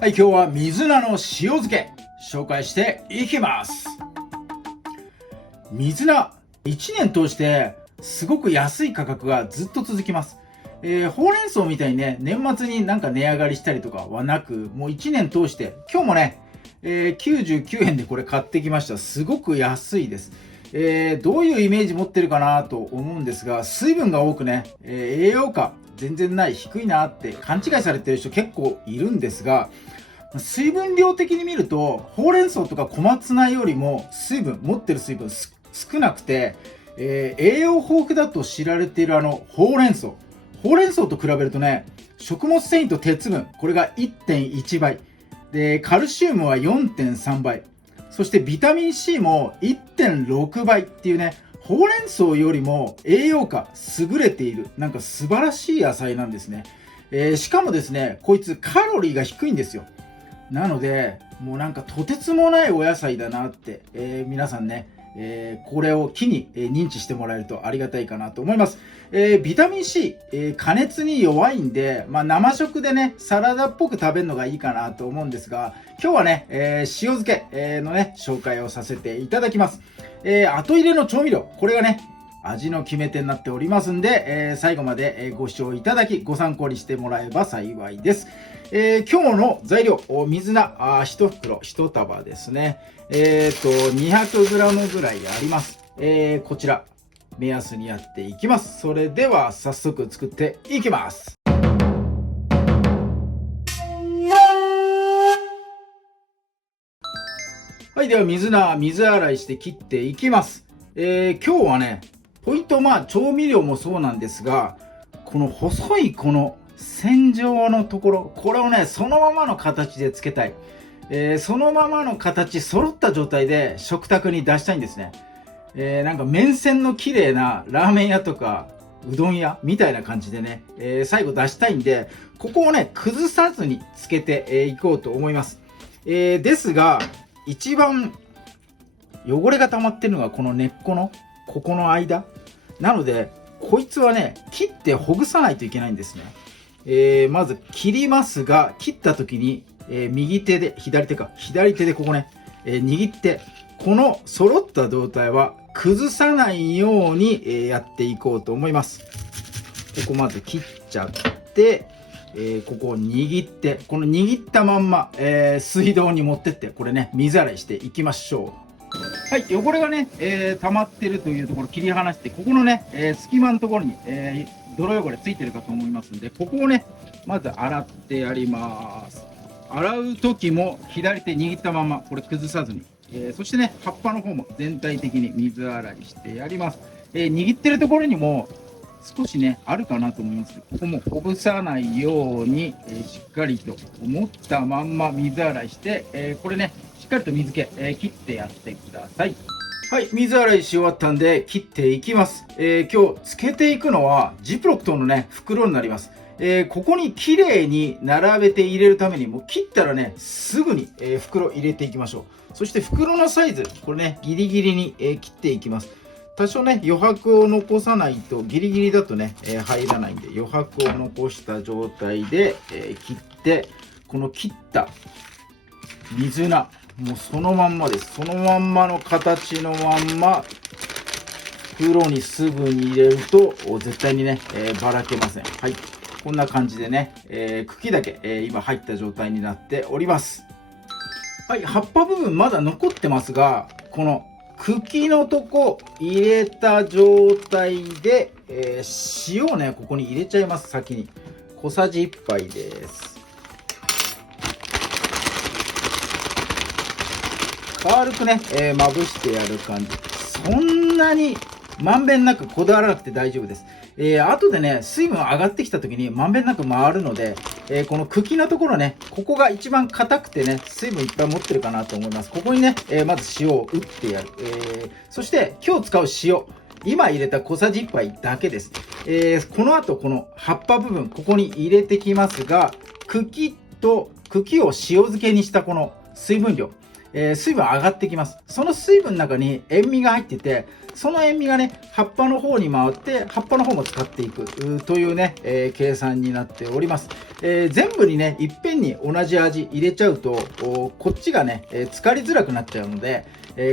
はい、今日は水菜の塩漬け紹介していきます。水菜、1年通してすごく安い価格がずっと続きます。ほうれん草みたいにね、年末になんか値上がりしたりとかはなく、もう1年通して、今日もね、99円でこれ買ってきました。すごく安いです。どういうイメージ持ってるかなと思うんですが、水分が多くね、栄養価全然ない、低いなって勘違いされてる人結構いるんですが、水分量的に見ると、ほうれん草とか小松菜よりも持ってる水分少なくて、栄養豊富だと知られているほうれん草。ほうれん草と比べるとね、食物繊維と鉄分、これが 1.1 倍。で、カルシウムは 4.3 倍。そしてビタミン C も 1.6 倍っていうね、ほうれん草よりも栄養価優れている、なんか素晴らしい野菜なんですね。しかもですね、こいつカロリーが低いんですよ。なので、もうなんかとてつもないお野菜だなって、皆さんね、これを機に、認知してもらえるとありがたいかなと思います。ビタミン C、加熱に弱いんで、生食でね、サラダっぽく食べるのがいいかなと思うんですが、今日はね、塩漬け、のね、紹介をさせていただきます。後入れの調味料、これがね、味の決め手になっておりますんで、最後までご視聴いただきご参考にしてもらえば幸いです。今日の材料、水菜1袋1束ですね。200g ぐらいあります。こちら目安にやっていきます。それでは早速作っていきます。はい、では水洗いして切っていきます。今日はね、ポイント、調味料もそうなんですが、この細いこの線状のところ、これをね、そのままの形でつけたい。そのままの形、揃った状態で食卓に出したいんですね。なんか麺線の綺麗なラーメン屋とか、うどん屋みたいな感じでね、最後出したいんで、ここをね、崩さずにつけていこうと思います。ですが、一番汚れが溜まってるのがこの根っこの、ここの間。なので、こいつはね、切ってほぐさないといけないんですね。まず切りますが、切った時に、右手で、左手でここね、握って、この揃った状態は崩さないように、やっていこうと思います。ここまず切っちゃって、ここを握って、この握ったまんま、水道に持ってって、これね、水洗いしていきましょう。はい、汚れがね、溜まってるというところ切り離して、ここのね、隙間のところに、泥汚れついてるかと思いますので、ここをね、まず洗ってやります。洗う時も左手握ったまま、これ崩さずに、そしてね、葉っぱの方も全体的に水洗いしてやります。握ってるところにも少しね、あるかなと思います。ここもほぐさないように、しっかりと持ったまんま水洗いして、これね、しっかりと水気、切ってやってください。はい、水洗いし終わったんで切っていきます。今日漬けていくのはジプロックのね、袋になります。ここに綺麗に並べて入れるために、もう切ったらね、すぐに、袋入れていきましょう。そして袋のサイズ、これね、ギリギリに、切っていきます。多少ね、余白を残さないと、ギリギリだとね、入らないんで、余白を残した状態で、切って、この切った水菜、もうそのまんまです。そのまんまの形のまんま、袋にすぐに入れると、絶対にね、ばらけません。はい。こんな感じでね、茎だけ、今入った状態になっております。はい、葉っぱ部分まだ残ってますが、この茎のとこ入れた状態で、塩をね、ここに入れちゃいます。先に小さじ1杯です。軽くね、まぶしてやる感じ。そんなにまんべんなくこだわらなくて大丈夫です。後でね、水分上がってきた時にまんべんなく回るので、この茎のところね、ここが一番硬くてね、水分いっぱい持ってるかなと思います。ここにね、まず塩を打ってやる。そして今日使う塩、今入れた小さじ1杯だけです。この後この葉っぱ部分、ここに入れてきますが、茎を塩漬けにしたこの水分量、水分上がってきます。その水分の中に塩味が入ってて、その塩味がね、葉っぱの方に回って、葉っぱの方も使っていくというね、計算になっております。全部にね、いっぺんに同じ味入れちゃうと、こっちがね、浸かりづらくなっちゃうので、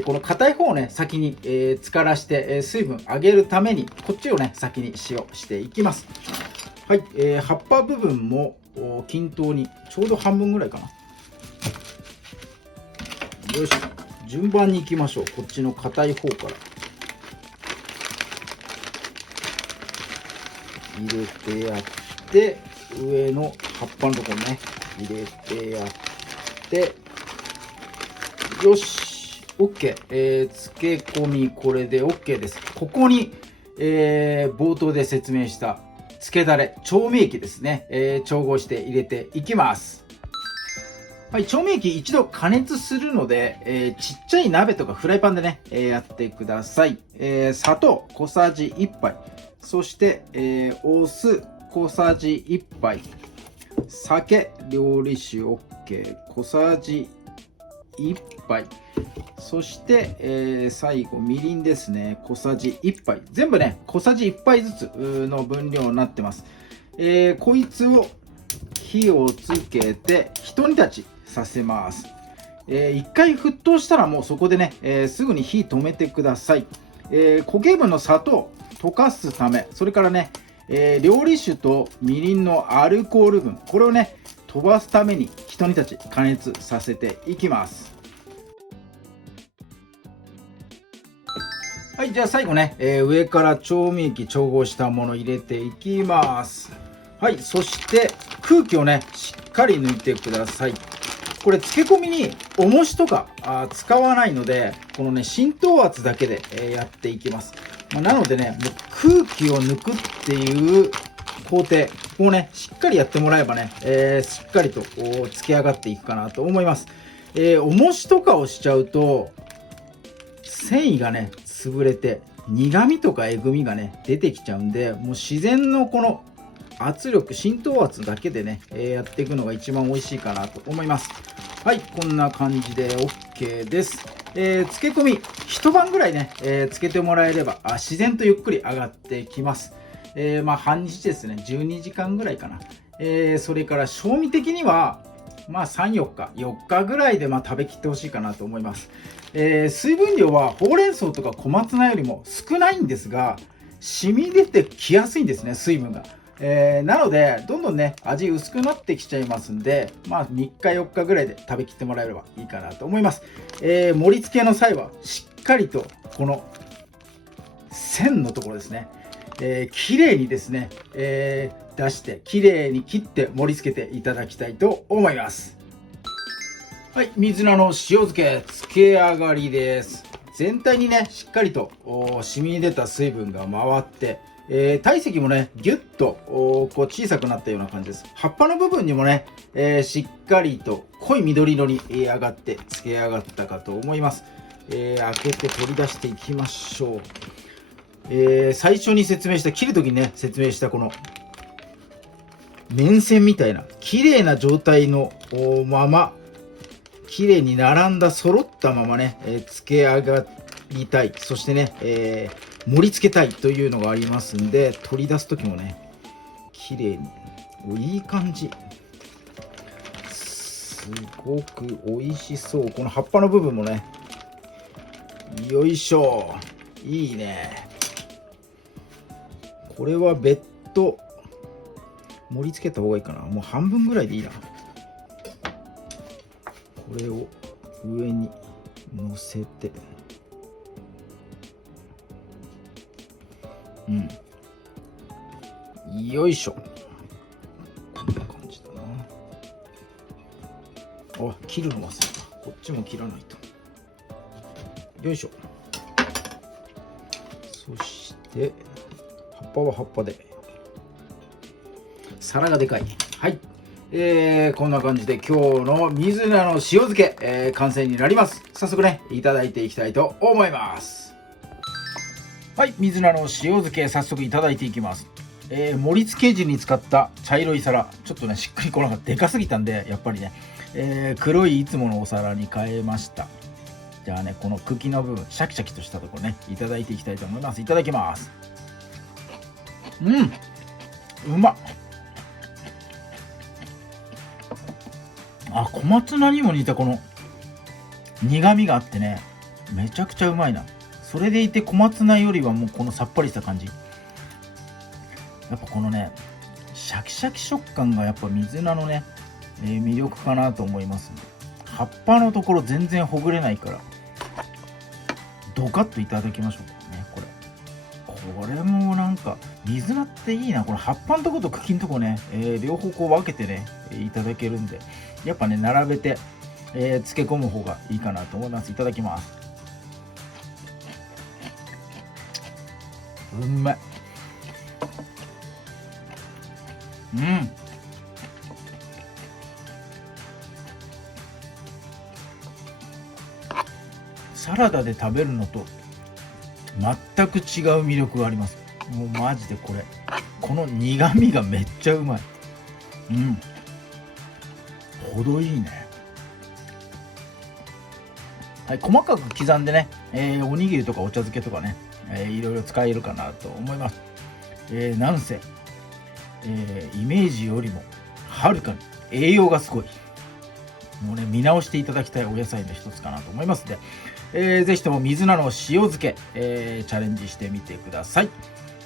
この硬い方をね、先に、浸からして、水分上げるために、こっちをね、先に塩していきます。はい、葉っぱ部分も均等に、ちょうど半分ぐらいかな。よし、順番にいきましょう。こっちの硬い方から入れてやって、上の葉っぱのところね入れてやって、よし OK、漬け込みこれで OK です。ここに、冒頭で説明した漬けだれ調味液ですね、調合して入れていきます。はい、調味液一度加熱するので、ちっちゃい鍋とかフライパンでね、やってください。砂糖小さじ1杯、そして、お酢小さじ1杯、酒料理酒 OK 小さじ1杯、そして、最後みりんですね、小さじ1杯。全部ね小さじ1杯ずつの分量になってます。こいつを火をつけてひと煮立ちさせます。1回沸騰したらもうそこでね、すぐに火止めてください。固形分の砂糖溶かすため、それからね、料理酒とみりんのアルコール分、これをね飛ばすためにひと煮立ち加熱させていきます。はい、じゃあ最後ね、上から調味液調合したもの入れていきます。はい、そして空気をねしっかり抜いてください。これ漬け込みに重しとか使わないので、このね浸透圧だけで、やっていきます。なのでね、もう空気を抜くっていう工程をねしっかりやってもらえばね、しっかりと漬け上がっていくかなと思います。重しとかをしちゃうと繊維がね潰れて苦味とかえぐみがね出てきちゃうんで、もう自然のこの圧力浸透圧だけでね、やっていくのが一番美味しいかなと思います。はい、こんな感じで OK です。漬け込み一晩ぐらいね、漬けてもらえれば自然とゆっくり上がってきます。半日ですね、12時間ぐらいかな。それから賞味的には3、4日ぐらいで食べきってほしいかなと思います。水分量はほうれん草とか小松菜よりも少ないんですが、染み出てきやすいんですね、水分が。なのでどんどんね味薄くなってきちゃいますんで、3日4日ぐらいで食べきってもらえればいいかなと思います。盛り付けの際はしっかりとこの線のところですね、綺麗にですね、出して綺麗に切って盛り付けていただきたいと思います。はい、水菜の塩漬け漬け上がりです。全体にねしっかりと染み出た水分が回って、体積もねギュッとこう小さくなったような感じです。葉っぱの部分にもね、しっかりと濃い緑色に上がって漬け上がったかと思います。開けて取り出していきましょう。最初に説明した、切る時にね説明したこの面線みたいな綺麗な状態のまま、綺麗に並んだ揃ったままね、漬け上がりたい、そしてね、盛り付けたいというのがありますんで、取り出す時もね綺麗にいい感じ、すごく美味しそう。この葉っぱの部分もね、よいしょ、いいね。これは別途盛り付けた方がいいかな。もう半分ぐらいでいいな。これを上に乗せて、よいしょ、こんな感じだな。切るの忘れた。こっちも切らないと。よいしょ。そして葉っぱは葉っぱで、皿がでかい。はい、こんな感じで今日の水菜の塩漬け、完成になります。早速ねいただいていきたいと思います。はい、水菜の塩漬け早速いただいていきます。盛り付け時に使った茶色い皿、ちょっとねしっくりこなかった、でかすぎたんでやっぱりね、黒いいつものお皿に変えました。じゃあね、この茎の部分シャキシャキとしたところね、いただいていきたいと思います。いただきます。うまっ。あ、小松菜にも似たこの苦味があってね、めちゃくちゃうまいな。それでいて小松菜よりはもうこのさっぱりした感じ、やっぱこのねシャキシャキ食感がやっぱ水菜のね、魅力かなと思いますね。葉っぱのところ全然ほぐれないからドカッといただきましょうかね。これもなんか水菜っていいな。これ葉っぱのとこと茎のとこね、両方こう分けてねいただけるんで、やっぱね並べて、漬け込む方がいいかなと思います。いただきます。うまい。サラダで食べるのと全く違う魅力があります。もうマジでこの苦味がめっちゃうまい。程いいね。はい、細かく刻んでね、おにぎりとかお茶漬けとかね、いろいろ使えるかなと思います。なんせ、イメージよりもはるかに栄養がすごい。もうね見直していただきたいお野菜の一つかなと思いますので、ぜひとも水菜の塩漬け、チャレンジしてみてください。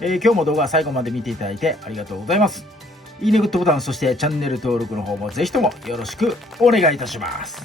今日も動画最後まで見ていただいてありがとうございます。いいね、グッドボタン、そしてチャンネル登録の方もぜひともよろしくお願いいたします。